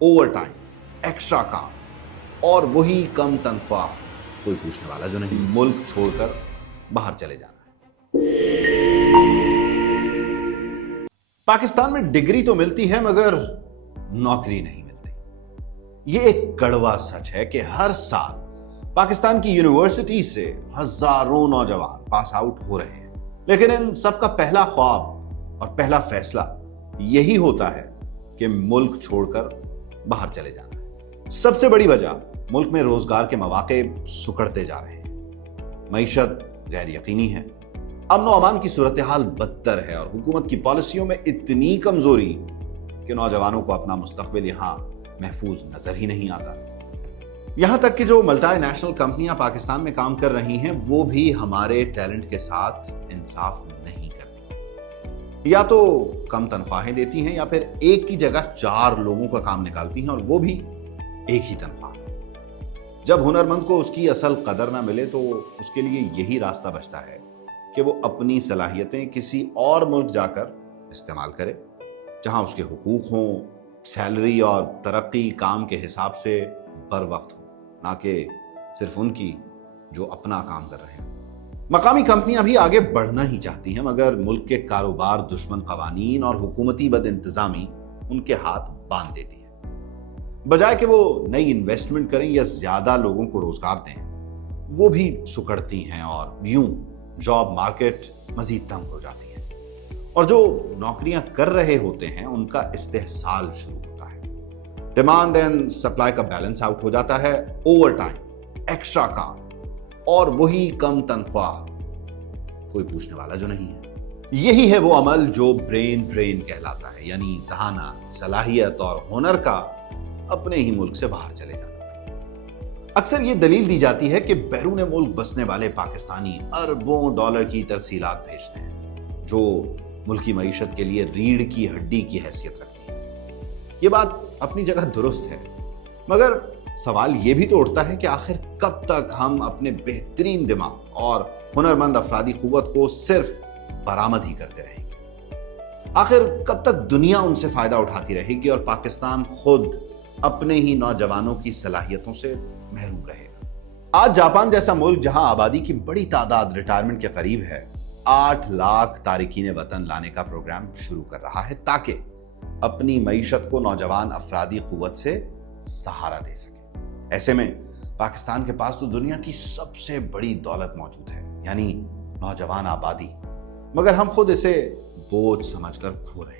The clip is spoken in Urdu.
اوور ٹائم، ایکسٹرا کام اور وہی کم تنخواہ، کوئی پوچھنے والا جو نہیں، ملک چھوڑ کر باہر چلے جانا ہے۔ پاکستان میں ڈگری تو ملتی ہے مگر نوکری نہیں ملتی۔ یہ ایک کڑوا سچ ہے کہ ہر سال پاکستان کی یونیورسٹی سے ہزاروں نوجوان پاس آؤٹ ہو رہے ہیں، لیکن ان سب کا پہلا خواب اور پہلا فیصلہ یہی ہوتا ہے کہ ملک چھوڑ کر باہر چلے جانا ہے۔ سب سے بڑی وجہ ملک میں روزگار کے مواقع سکڑتے جا رہے ہیں، معیشت غیر یقینی ہے، امن و امان کی صورتحال بدتر ہے اور حکومت کی پالیسیوں میں اتنی کمزوری کہ نوجوانوں کو اپنا مستقبل یہاں محفوظ نظر ہی نہیں آتا۔ یہاں تک کہ جو ملٹی نیشنل کمپنیاں پاکستان میں کام کر رہی ہیں وہ بھی ہمارے ٹیلنٹ کے ساتھ انصاف نہیں کرتی، یا تو کم تنخواہیں دیتی ہیں یا پھر ایک کی جگہ 4 لوگوں کا کام نکالتی ہیں اور وہ بھی ایک ہی تنخواہ۔ جب ہنرمند کو اس کی اصل قدر نہ ملے تو اس کے لیے یہی راستہ بچتا ہے کہ وہ اپنی صلاحیتیں کسی اور ملک جا کر استعمال کرے جہاں اس کے حقوق ہوں، سیلری اور ترقی کام کے حساب سے بر وقت ہو، نہ کہ صرف ان کی جو اپنا کام کر رہے ہیں۔ مقامی کمپنیاں بھی آگے بڑھنا ہی چاہتی ہیں مگر ملک کے کاروبار دشمن قوانین اور حکومتی بد انتظامی ان کے ہاتھ باندھ دیتی ہے۔ بجائے کہ وہ نئی انویسٹمنٹ کریں یا زیادہ لوگوں کو روزگار دیں، وہ بھی سکڑتی ہیں اور یوں جاب مارکیٹ مزید تنگ ہو جاتی ہے، اور جو نوکریاں کر رہے ہوتے ہیں ان کا استحصال شروع ہوتا ہے۔ ڈیمانڈ اینڈ سپلائی کا بیلنس آؤٹ ہو جاتا ہے، اوور ٹائم، ایکسٹرا کام اور وہی کم تنخواہ، کوئی پوچھنے والا جو نہیں ہے۔ یہی ہے وہ عمل جو برین ڈرین کہلاتا ہے، یعنی ذہانت، صلاحیت اور ہنر کا اپنے ہی ملک سے باہر چلے جانا۔ اکثر یہ دلیل دی جاتی ہے کہ بیرون ملک بسنے والے پاکستانی اربوں ڈالر کی ترسیلات بھیجتے ہیں جو ملکی معیشت کے لیے ریڑھ کی ہڈی کی حیثیت رکھتی ہے۔ یہ بات اپنی جگہ درست ہے، مگر سوال یہ بھی تو اٹھتا ہے کہ آخر کب تک ہم اپنے بہترین دماغ اور ہنرمند افرادی قوت کو صرف برآمد ہی کرتے رہیں گے؟ آخر کب تک دنیا ان سے فائدہ اٹھاتی رہے گی اور پاکستان خود اپنے ہی نوجوانوں کی صلاحیتوں سے محروم رہے گا؟ آج جاپان جیسا ملک جہاں آبادی کی بڑی تعداد ریٹائرمنٹ کے قریب ہے، 8 لاکھ تارکین وطن لانے کا پروگرام شروع کر رہا ہے تاکہ اپنی معیشت کو نوجوان افرادی قوت سے سہارا دے سکے۔ ایسے میں پاکستان کے پاس تو دنیا کی سب سے بڑی دولت موجود ہے، یعنی نوجوان آبادی، مگر ہم خود اسے بوجھ سمجھ کر کھو رہے ہیں۔